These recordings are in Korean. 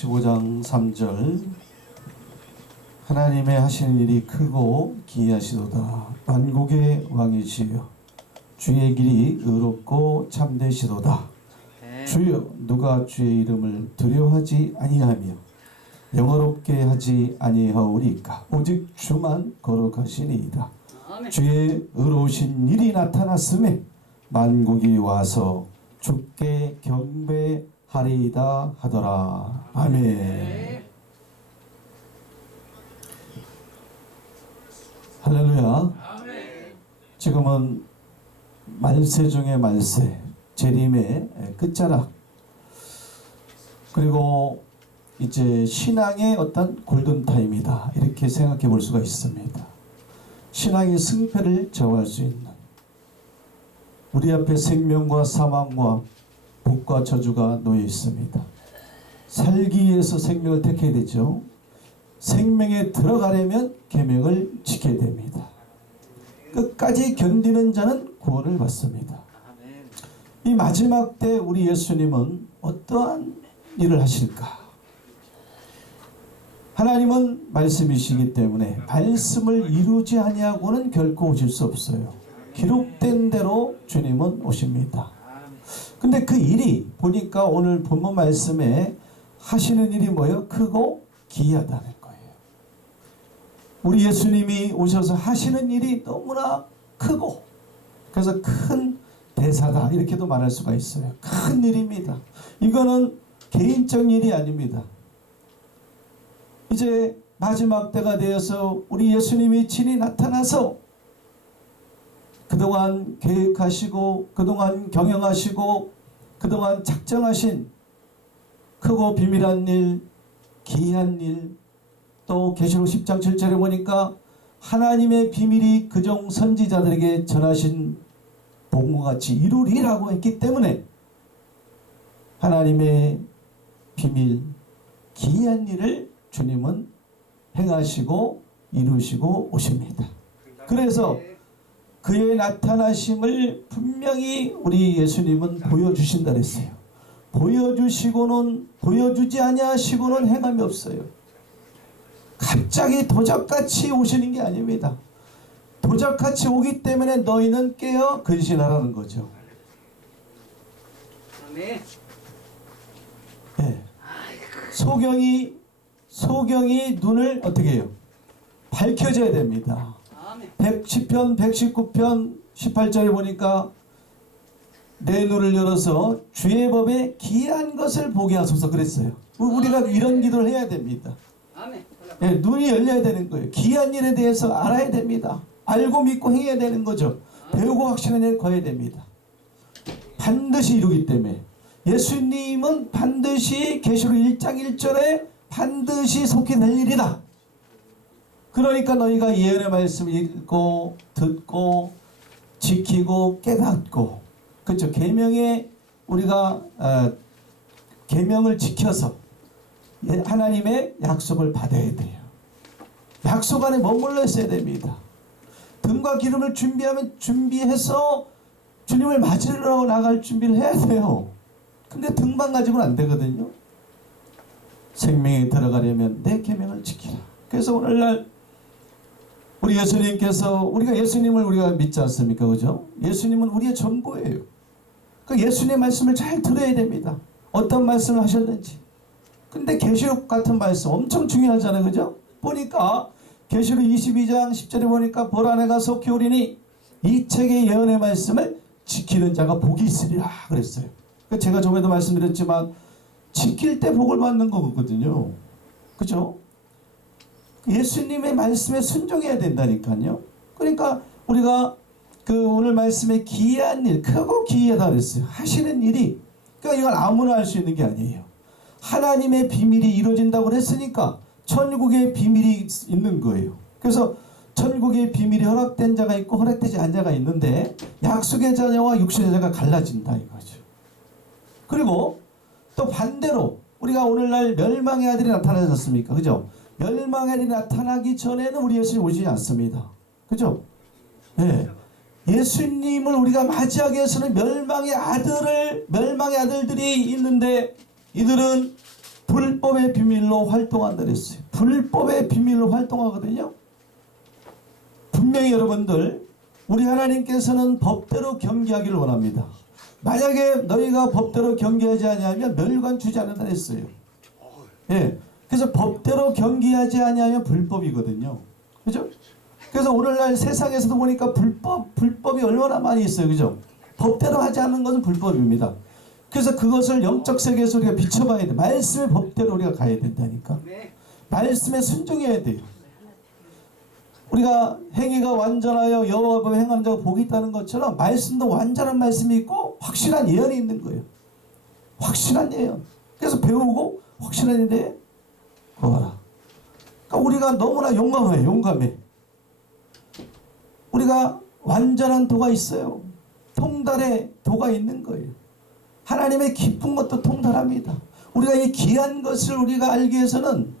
15장 3절 하나님의 하시는 일이 크고 기이하시도다. 만국의 왕이시여 주의 길이 의롭고 참되시도다. 주여 누가 주의 이름을 두려워하지 아니하며 영어롭게 하지 아니하오리까. 오직 주만 거룩하시니이다. 주의 의로우신 일이 나타났음에 만국이 와서 주께 경배하리이다 하더라. 아멘. 할렐루야. 지금은 말세 중의 말세, 재림의 끝자락, 그리고 이제 신앙의 어떤 골든타임이다, 이렇게 생각해 볼 수가 있습니다. 신앙의 승패를 정할 수 있는, 우리 앞에 생명과 사망과 복과 저주가 놓여 있습니다. 살기 위해서 생명을 택해야 되죠. 생명에 들어가려면 계명을 지켜야 됩니다. 끝까지 견디는 자는 구원을 받습니다. 이 마지막 때 우리 예수님은 어떠한 일을 하실까? 하나님은 말씀이시기 때문에 말씀을 이루지 아니하고는 결코 오실 수 없어요. 기록된 대로 주님은 오십니다. 근데 그 일이 보니까 오늘 본문 말씀에 하시는 일이 뭐예요? 크고 기이하다는 거예요. 우리 예수님이 오셔서 하시는 일이 너무나 크고, 그래서 큰 대사다, 이렇게도 말할 수가 있어요. 큰 일입니다. 이거는 개인적 일이 아닙니다. 이제 마지막 때가 되어서 우리 예수님이 친히 나타나서 그동안 계획하시고 그동안 경영하시고 그동안 작정하신 크고 비밀한 일, 기이한 일, 또 계시록 10장 7절에 보니까 하나님의 비밀이 그종 선지자들에게 전하신 복음과 같이 이루리라고 했기 때문에 하나님의 비밀, 기이한 일을 주님은 행하시고 이루시고 오십니다. 그래서 그의 나타나심을 분명히 우리 예수님은 보여주신다 그랬어요. 보여주시고는, 보여주지 아니하시고는 행함이 없어요. 갑자기 도적같이 오시는 게 아닙니다. 도적같이 오기 때문에 너희는 깨어 근신하라는 거죠. 네. 소경이 눈을 어떻게 해요? 밝혀져야 됩니다. 110편 119편 18절에 보니까 내 눈을 열어서 주의 법에 기이한 것을 보게 하소서 그랬어요. 우리가 이런 기도를 해야 됩니다. 네, 눈이 열려야 되는 거예요. 기이한 일에 대해서 알아야 됩니다. 알고 믿고 행해야 되는 거죠. 배우고 확신한 일 거해야 됩니다. 반드시 이루기 때문에 예수님은 반드시 계시록 1장 1절에 반드시 속히 낼 일이다. 그러니까 너희가 예언의 말씀을 읽고 듣고 지키고 깨닫고, 그렇죠, 계명에 우리가 계명을 지켜서 하나님의 약속을 받아야 돼요. 약속 안에 머물러 있어야 됩니다. 등과 기름을 준비해서 주님을 맞으러 나갈 준비를 해야 돼요. 근데 등만 가지고는 안 되거든요. 생명에 들어가려면 내 계명을 지키라. 그래서 오늘날 우리 예수님께서, 우리가 예수님을 우리가 믿지 않습니까? 그죠? 예수님은 우리의 전부예요. 그 예수님의 말씀을 잘 들어야 됩니다. 어떤 말씀을 하셨는지. 근데 계시록 같은 말씀 엄청 중요하잖아요. 그죠? 보니까 계시록 22장 10절에 보니까 보라 내가 속히 오리니 이 책의 예언의 말씀을 지키는 자가 복이 있으리라 그랬어요. 제가 저번에도 말씀드렸지만 지킬 때 복을 받는 거거든요. 그죠? 예수님의 말씀에 순종해야 된다니까요. 그러니까 우리가 그 오늘 말씀에 기이한 일, 크고 기이하다 그랬어요. 하시는 일이, 그러니까 이건 아무나 할 수 있는 게 아니에요. 하나님의 비밀이 이루어진다고 그랬으니까 천국의 비밀이 있는 거예요. 그래서 천국의 비밀이 허락된 자가 있고 허락되지 않은 자가 있는데 약속의 자녀와 육신의 자가 갈라진다 이거죠. 그리고 또 반대로 우리가 오늘날 멸망의 아들이 나타나지 않습니까? 그죠? 멸망의 아들이 나타나기 전에는 우리 예수님 오시지 않습니다. 그죠? 네. 예수님을 우리가 맞이하기 위해서는 멸망의 아들들이 있는데 이들은 불법의 비밀로 활동한다 그랬어요. 불법의 비밀로 활동하거든요. 분명히 여러분들, 우리 하나님께서는 법대로 경계하기를 원합니다. 만약에 너희가 법대로 경계하지 아니하면 멸관 주지 않는다 했어요. 예. 그래서 법대로 경계하지 아니하면 불법이거든요. 그죠? 그래서 오늘날 세상에서도 보니까 불법이 얼마나 많이 있어요. 그죠? 법대로 하지 않는 것은 불법입니다. 그래서 그것을 영적 세계에서 우리가 비춰봐야 돼. 말씀의 법대로 우리가 가야 된다니까. 말씀에 순종해야 돼요. 우리가 행위가 완전하여 여호와 법에 행하는 자가 복이 있다는 것처럼 말씀도 완전한 말씀이 있고 확실한 예언이 있는 거예요. 확실한 예언. 그래서 배우고 확실한 일에 거하라. 그러니까 우리가 너무나 용감해. 우리가 완전한 도가 있어요. 통달의 도가 있는 거예요. 하나님의 기쁜 것도 통달합니다. 우리가 이 귀한 것을 우리가 알기 위해서는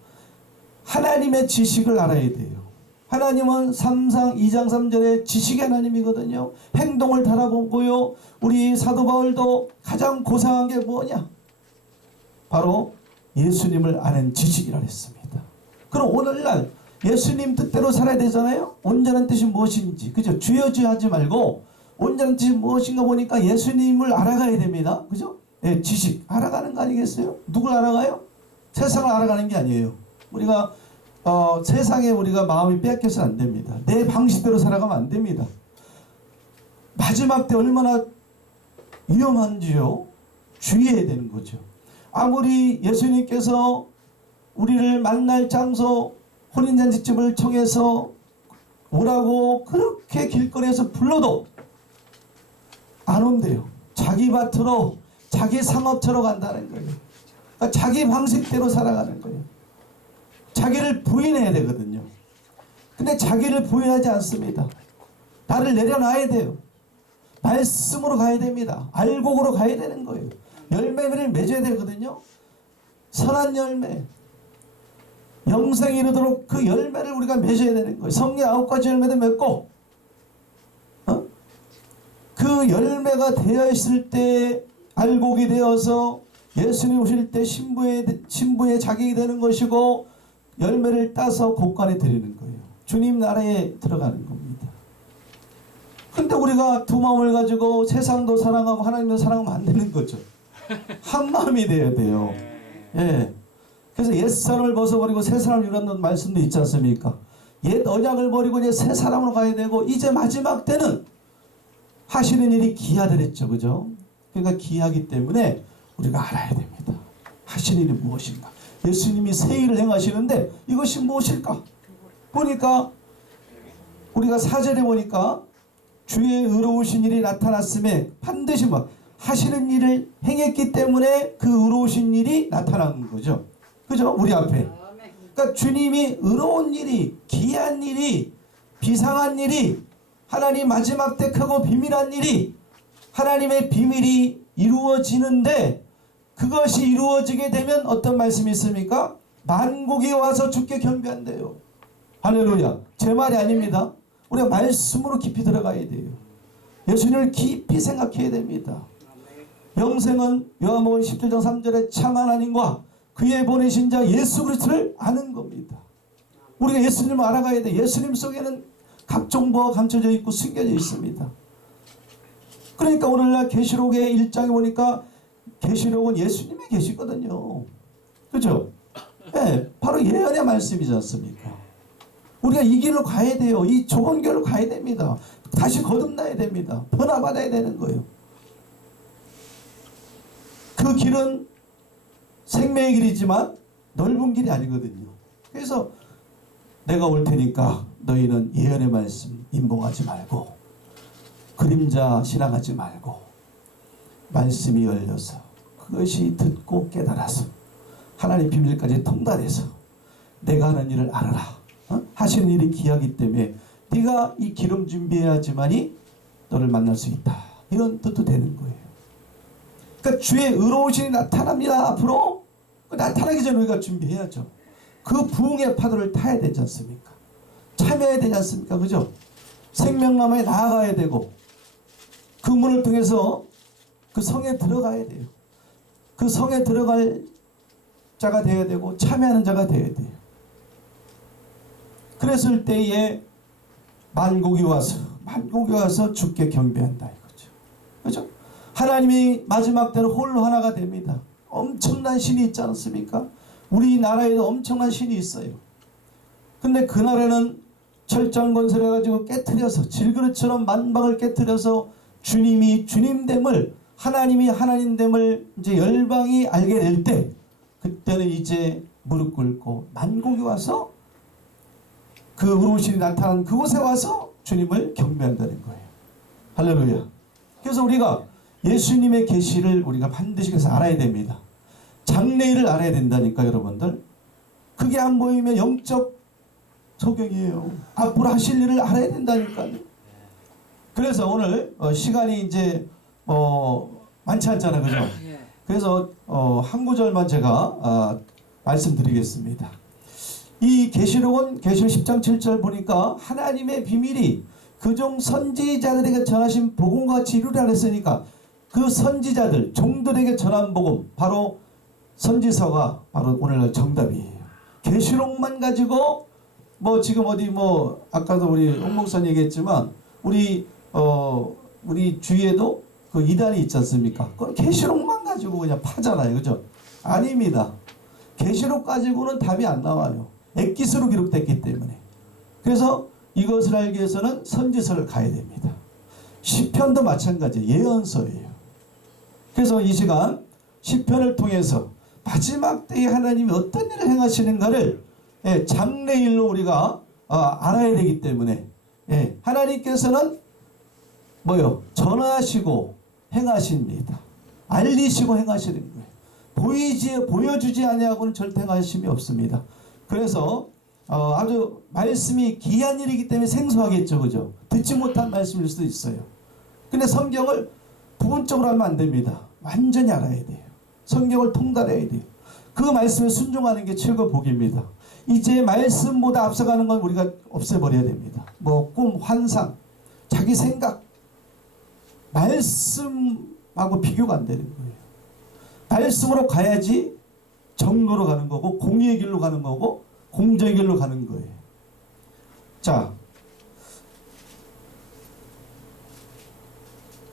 하나님의 지식을 알아야 돼요. 하나님은 3장 2장 3절에 지식의 하나님이거든요. 행동을 달아보고요. 우리 사도 바울도 가장 고상한 게 뭐냐? 바로 예수님을 아는 지식이라 했습니다. 그럼 오늘날 예수님 뜻대로 살아야 되잖아요. 온전한 뜻이 무엇인지, 그죠? 주여 주여 하지 말고 온전한 뜻이 무엇인가 보니까 예수님을 알아가야 됩니다. 그죠? 네, 지식 알아가는 거 아니겠어요? 누굴 알아가요? 세상을 알아가는 게 아니에요. 우리가 세상에 우리가 마음이 빼앗겨서는 안 됩니다. 내 방식대로 살아가면 안 됩니다. 마지막 때 얼마나 위험한지요. 주의해야 되는 거죠. 아무리 예수님께서 우리를 만날 장소 혼인잔치집을 청해서 오라고 그렇게 길거리에서 불러도 안 온대요. 자기 밭으로 자기 상업처로 간다는 거예요. 그러니까 자기 방식대로 살아가는 거예요. 자기를 부인해야 되거든요. 근데 자기를 부인하지 않습니다. 나를 내려놔야 돼요. 말씀으로 가야 됩니다. 알곡으로 가야 되는 거예요. 열매를 맺어야 되거든요. 선한 열매, 영생에 이르도록 그 열매를 우리가 맺어야 되는 거예요. 성령 9가지 열매도 맺고 그 열매가 되어 있을 때 알곡이 되어서 예수님 오실 때 신부의 자격이 되는 것이고 열매를 따서 곳간에 드리는 거예요. 주님 나라에 들어가는 겁니다. 근데 우리가 두 마음을 가지고 세상도 사랑하고 하나님도 사랑하면 안 되는 거죠. 한 마음이 돼야 돼요. 예. 그래서 옛 사람을 벗어버리고 새 사람을 이루는 말씀도 있지 않습니까? 옛 언약을 버리고 이제 새 사람으로 가야 되고 이제 마지막 때는 하시는 일이 기하더랬죠. 그죠? 그러니까 기하기 때문에 우리가 알아야 됩니다. 하시는 일이 무엇인가? 예수님이 새 일을 행하시는데 이것이 무엇일까? 보니까 우리가 4절에 보니까 주의 의로우신 일이 나타났음에 반드시 뭐 하시는 일을 행했기 때문에 그 의로우신 일이 나타난 거죠. 그죠? 우리 앞에. 그러니까 주님이 의로운 일이, 기이한 일이, 비상한 일이, 하나님 마지막 때 크고 비밀한 일이, 하나님의 비밀이 이루어지는데 그것이 이루어지게 되면 어떤 말씀이 있습니까? 만국이 와서 주께 경배한대요. 할렐루야. 제 말이 아닙니다. 우리가 말씀으로 깊이 들어가야 돼요. 예수님을 깊이 생각해야 됩니다. 영생은 요한복음 17장 3절에 참 하나님과 그의 보내신 자 예수 그리스도를 아는 겁니다. 우리가 예수님을 알아가야 돼. 예수님 속에는 각정보가 감춰져 있고 숨겨져 있습니다. 그러니까 오늘날 계시록의 1장에 보니까 계시록은 예수님의 계시거든요. 그죠? 네, 바로 예언의 말씀이지 않습니까? 우리가 이 길로 가야 돼요. 이 좁은 길로 가야 됩니다. 다시 거듭나야 됩니다. 변화받아야 되는 거예요. 그 길은 생명의 길이지만 넓은 길이 아니거든요. 그래서 내가 올 테니까 너희는 예언의 말씀 임봉하지 말고 그림자 신앙하지 말고 말씀이 열려서 그것이 듣고 깨달아서 하나님 비밀까지 통달해서 내가 하는 일을 알아라. 하시는 일이 귀하기 때문에 네가 이 기름 준비해야지만이 너를 만날 수 있다. 이런 뜻도 되는 거예요. 그러니까 주의 의로우신이 나타납니다. 앞으로 나타나기 전에 우리가 준비해야죠. 그 부흥의 파도를 타야 되지 않습니까? 참여해야 되지 않습니까? 그죠? 생명나무에 나아가야 되고 그 문을 통해서 그 성에 들어가야 돼요. 그 성에 들어갈 자가 되어야 되고 참여하는 자가 되어야 돼요. 그랬을 때에 만국이 와서 주께 경배한다 이거죠. 그렇죠? 하나님이 마지막 때는 홀로 하나가 됩니다. 엄청난 신이 있지 않습니까? 우리나라에도 엄청난 신이 있어요. 근데 그 나라는 철장건설해 가지고 깨트려서 질그릇처럼 만방을 깨트려서 주님이 주님됨을, 하나님이 하나님됨을 이제 열방이 알게 될 때, 그때는 이제 무릎 꿇고 만국이 와서 그 의로우신이 나타난 그곳에 와서 주님을 경배한다는 거예요. 할렐루야. 그래서 우리가 예수님의 계시를 우리가 반드시 그래서 알아야 됩니다. 장래일을 알아야 된다니까 여러분들. 그게 안 보이면 영적 소경이에요. 앞으로 하실 일을 알아야 된다니까요. 그래서 오늘 시간이 이제 많지 않잖아요, 그죠? 그래서 한 구절만 제가 말씀드리겠습니다. 이 계시록은 계시록 10장 7절 보니까 하나님의 비밀이 그종 선지자들에게 전하신 복음과 같이 이루리라 했으니까 그 선지자들 종들에게 전한 복음, 바로 선지서가 바로 오늘날 정답이에요. 계시록만 가지고 지금 어디 아까도 우리 옥 목사님 얘기했지만 우리 주위에도 그 이단이 있지 않습니까? 그건 계시록만 가지고 그냥 파잖아요, 그죠? 아닙니다. 계시록 가지고는 답이 안 나와요. 엑기스로 기록됐기 때문에. 그래서 이것을 알기 위해서는 선지서를 가야 됩니다. 시편도 마찬가지예요. 예언서예요. 그래서 이 시간 시편을 통해서 마지막 때에 하나님이 어떤 일을 행하시는가를 장래일로 우리가 알아야 되기 때문에 하나님께서는 전하시고 행하십니다. 알리시고 행하시는 거예요. 보여주지 아니하고는 절대 행하심이 없습니다. 그래서 아주 말씀이 귀한 일이기 때문에 생소하겠죠, 그죠? 듣지 못한 말씀일 수도 있어요. 근데 성경을 부분적으로 하면 안 됩니다. 완전히 알아야 돼요. 성경을 통달해야 돼요. 그 말씀에 순종하는 게 최고 복입니다. 이제 말씀보다 앞서가는 건 우리가 없애버려야 됩니다. 꿈, 환상, 자기 생각, 말씀하고 비교가 안 되는 거예요. 말씀으로 가야지 정로로 가는 거고 공의의 길로 가는 거고 공정의 길로 가는 거예요. 자,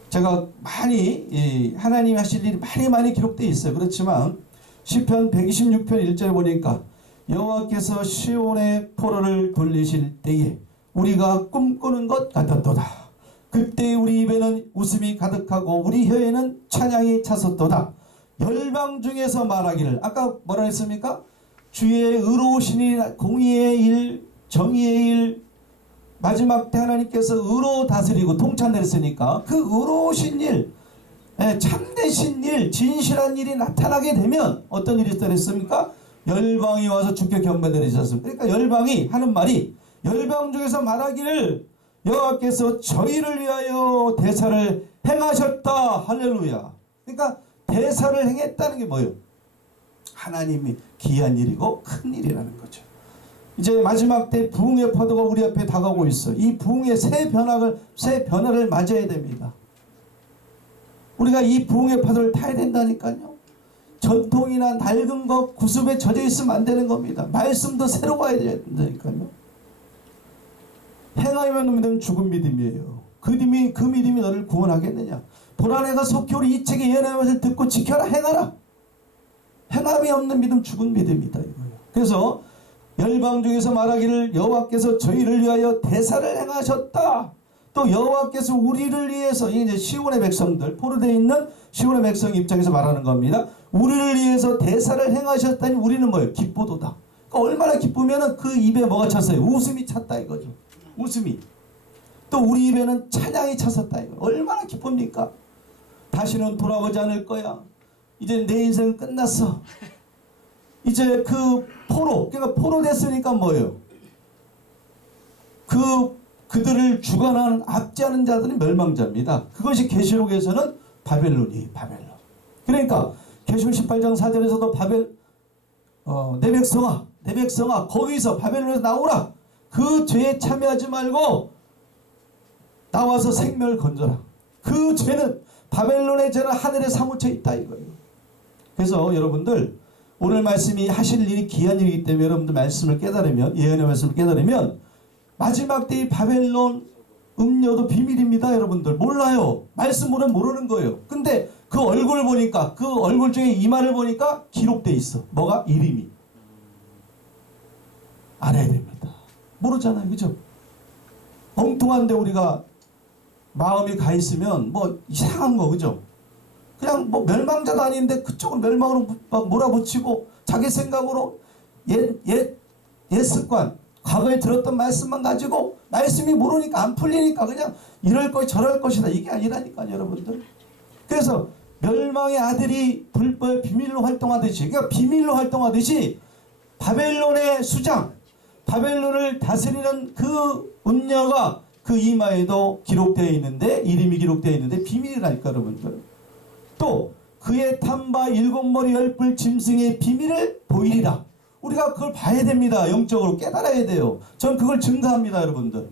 제가 많이 하나님이 하실 일이 많이 기록되어 있어요. 그렇지만 시편 126편 1절에 보니까 여호와께서 시온의 포로를 돌리실 때에 우리가 꿈꾸는 것 같았도다. 그때 우리 입에는 웃음이 가득하고 우리 혀에는 찬양이 찼었도다. 열방 중에서 말하기를, 아까 뭐라 했습니까? 주의 의로우시니 공의의 일, 정의의 일, 마지막 때 하나님께서 의로 다스리고 통치한다 했으니까 그 의로우신 일, 참되신 일, 진실한 일이 나타나게 되면 어떤 일이 있었습니까? 열방이 와서 주께 경배드리셨습니다. 그러니까 열방이 하는 말이, 열방 중에서 말하기를 여호와께서 저희를 위하여 대사를 행하셨다. 할렐루야. 그러니까 대사를 행했다는 게 뭐예요? 하나님이 귀한 일이고 큰 일이라는 거죠. 이제 마지막 때 부흥의 파도가 우리 앞에 다가오고 있어. 이 부흥의 새 변화를 맞아야 됩니다. 우리가 이 부흥의 파도를 타야 된다니까요. 전통이나 낡은 것, 구습에 젖어 있으면 안 되는 겁니다. 말씀도 새로 가야 된다니까요. 행하면 믿음 죽은 믿음이에요. 그 믿음이 너를 구원하겠느냐. 보라 내가 속히 우리 이 책에 예언한 것을 듣고 지켜라. 행하라. 행함이 없는 믿음 죽은 믿음이다 이거예요. 그래서 열방 중에서 말하기를 여호와께서 저희를 위하여 대사를 행하셨다. 또 여호와께서 우리를 위해서, 이제 시온의 백성들, 포로되어 있는 시온의 백성 입장에서 말하는 겁니다. 우리를 위해서 대사를 행하셨다니 우리는 뭐예요? 기쁘도다. 그러니까 얼마나 기쁘면은 그 입에 뭐가 찼어요? 웃음이 찼다 이거죠. 웃음이. 또 우리 입에는 찬양이 찼었다 이거. 얼마나 기쁩니까? 다시는 돌아오지 않을 거야. 이제 내 인생 끝났어. 이제 그러니까 포로 됐으니까 뭐예요? 그들을 주관하는 압제하는 자들은 멸망자입니다. 그것이 계시록에서는 바벨론이에요. 바벨론. 그러니까 계시록 18장 4절에서도 내 백성아 거기서 바벨론에서 나오라. 그 죄에 참여하지 말고 나와서 생명을 건져라. 그 죄는, 바벨론의 죄는 하늘에 사무쳐 있다 이거예요. 그래서 여러분들 오늘 말씀이 하실 일이 귀한 일이기 때문에 여러분들 말씀을 깨달으면, 예언의 말씀을 깨달으면 마지막 때의 바벨론 음료도 비밀입니다. 여러분들 몰라요. 말씀으로는 모르는 거예요. 근데 그 얼굴을 보니까, 그 얼굴 중에 이마를 보니까 기록돼 있어. 뭐가? 이름이. 알아야 됩니다. 모르잖아요. 그죠? 엉뚱한데 우리가 마음이 가 있으면 뭐 이상한 거, 그죠? 그냥 뭐 멸망자도 아닌데 그쪽은 멸망으로 막 몰아붙이고 자기 생각으로 옛 습관, 과거에 들었던 말씀만 가지고 말씀이 모르니까 안 풀리니까 그냥 이럴 것 저럴 것이다. 이게 아니라니까요, 여러분들. 그래서 멸망의 아들이 불법의 비밀로 활동하듯이, 그러니까 비밀로 활동하듯이 바벨론의 수장, 바벨론을 다스리는 그 음녀가 그 이마에도 기록되어 있는데, 이름이 기록되어 있는데 비밀이라니까 여러분들. 또 그의 탐바 일곱 머리 열뿔 짐승의 비밀을 보이리라. 우리가 그걸 봐야 됩니다. 영적으로 깨달아야 돼요. 전 그걸 증거합니다, 여러분들.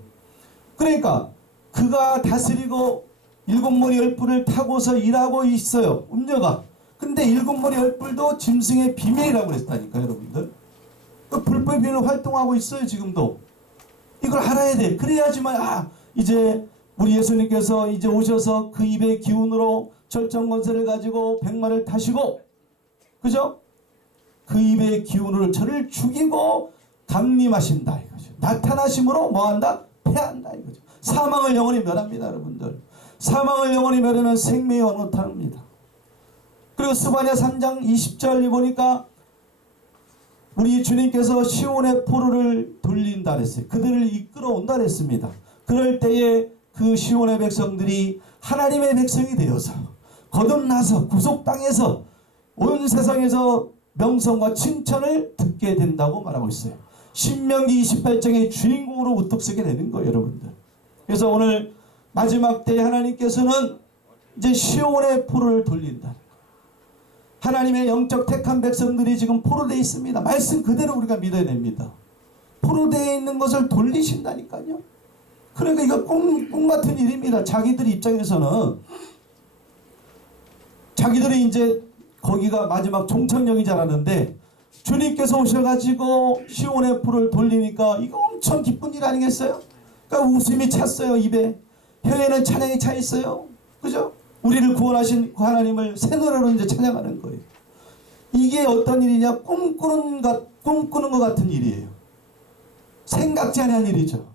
그러니까 그가 다스리고 일곱 머리 열뿔을 타고서 일하고 있어요, 음녀가. 근데 일곱 머리 열뿔도 짐승의 비밀이라고 그랬다니까 여러분들. 그 불법의 비밀로 활동하고 있어요, 지금도. 이걸 알아야 돼. 그래야지만 이제 우리 예수님께서 이제 오셔서 그 입의 기운으로 절정권세를 가지고 백마를 타시고, 그죠? 그 입의 기운으로 저를 죽이고 강림하신다 이거죠. 나타나심으로 뭐한다? 패한다 이거죠. 사망을 영원히 멸합니다, 여러분들. 사망을 영원히 멸하면 생명이 원못합니다. 그리고 스바냐 3장 20절에 보니까 우리 주님께서 시온의 포로를 돌린다 그랬어요. 그들을 이끌어온다 그랬습니다. 그럴 때에 그 시온의 백성들이 하나님의 백성이 되어서 거듭나서 구속당해서 온 세상에서 명성과 칭찬을 듣게 된다고 말하고 있어요. 신명기 28장의 주인공으로 우뚝 서게 되는 거예요, 여러분들. 그래서 오늘 마지막 때에 하나님께서는 이제 시온의 포로를 돌린다. 하나님의 영적 택한 백성들이 지금 포로되어 있습니다. 말씀 그대로 우리가 믿어야 됩니다. 포로되어 있는 것을 돌리신다니까요. 그러니까 이거 꿈 같은 일입니다. 자기들 입장에서는 자기들이 이제 거기가 마지막 종착역인 줄 알았는데 주님께서 오셔가지고 시온의 포로를 돌리니까 이거 엄청 기쁜 일 아니겠어요? 그러니까 웃음이 찼어요, 입에. 혀에는 찬양이 차 있어요. 그죠? 우리를 구원하신 그 하나님을 새 노래로 이제 찬양하는 거예요. 이게 어떤 일이냐? 꿈꾸는 것 같은 일이에요. 생각지 않은 일이죠.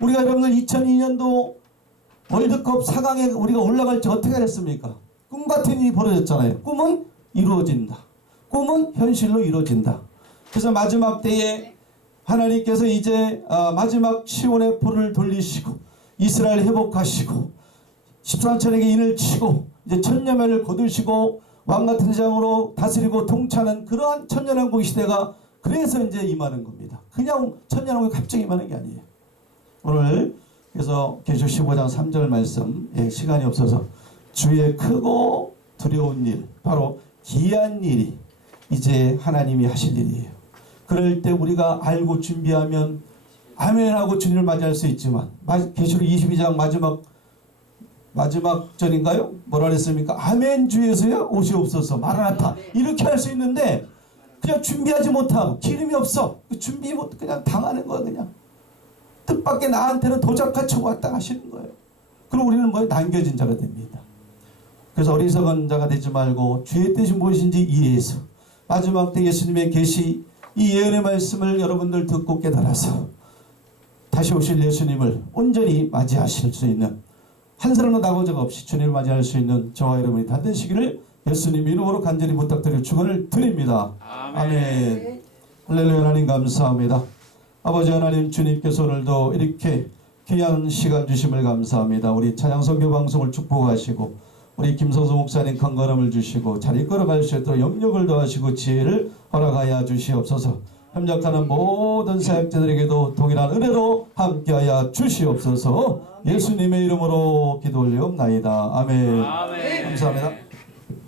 우리가 여러분들 2002년도 월드컵 4강에 우리가 올라갈 때 어떻게 했습니까? 꿈 같은 일이 벌어졌잖아요. 꿈은 이루어진다. 꿈은 현실로 이루어진다. 그래서 마지막 때에 하나님께서 이제 마지막 시온의 포를 돌리시고 이스라엘 회복하시고 13천에게 인을 치고 이제 천년만을 거두시고 왕같은 장으로 다스리고 통치하는 그러한 천년왕국 시대가 그래서 이제 임하는 겁니다. 그냥 천년왕국이 갑자기 임하는 게 아니에요. 오늘 그래서 계시록 15장 3절 말씀, 시간이 없어서 주의 크고 두려운 일, 바로 기이한 일이 이제 하나님이 하실 일이에요. 그럴 때 우리가 알고 준비하면 아멘하고 주님을 맞이할 수 있지만 계시록 22장 마지막 절인가요? 뭐라 그랬습니까? 아멘 주에서요 오시옵소서 마라나타 이렇게 할 수 있는데 그냥 준비하지 못하고 기름이 없어 준비 못 그냥 당하는 거야. 그냥 뜻밖의 나한테는 도적같이 치고 왔다 하시는 거예요. 그럼 우리는 뭐에 남겨진 자가 됩니다. 그래서 어리석은 자가 되지 말고 주의 뜻이 무엇인지 이해해서 마지막 때 예수님의 계시 이 예언의 말씀을 여러분들 듣고 깨달아서 다시 오실 예수님을 온전히 맞이하실 수 있는 한 사람도 나고자가 없이 주님을 맞이할 수 있는 저와 여러분이 다 되시기를 예수님 이름으로 간절히 부탁드리고 축원을 드립니다. 아멘. 할렐루야. 하나님 감사합니다. 아버지 하나님 주님께서 오늘도 이렇게 귀한 시간 주심을 감사합니다. 우리 찬양 선교 방송을 축복하시고 우리 김성수 목사님 건강함을 주시고 잘 이끌어갈 수 있도록 영력을 더하시고 지혜를 허락하여 주시옵소서. 협력하는 모든 사역자들에게도 동일한 은혜로 함께하여 주시옵소서. 예수님의 이름으로 기도 올리옵나이다. 아멘. 감사합니다.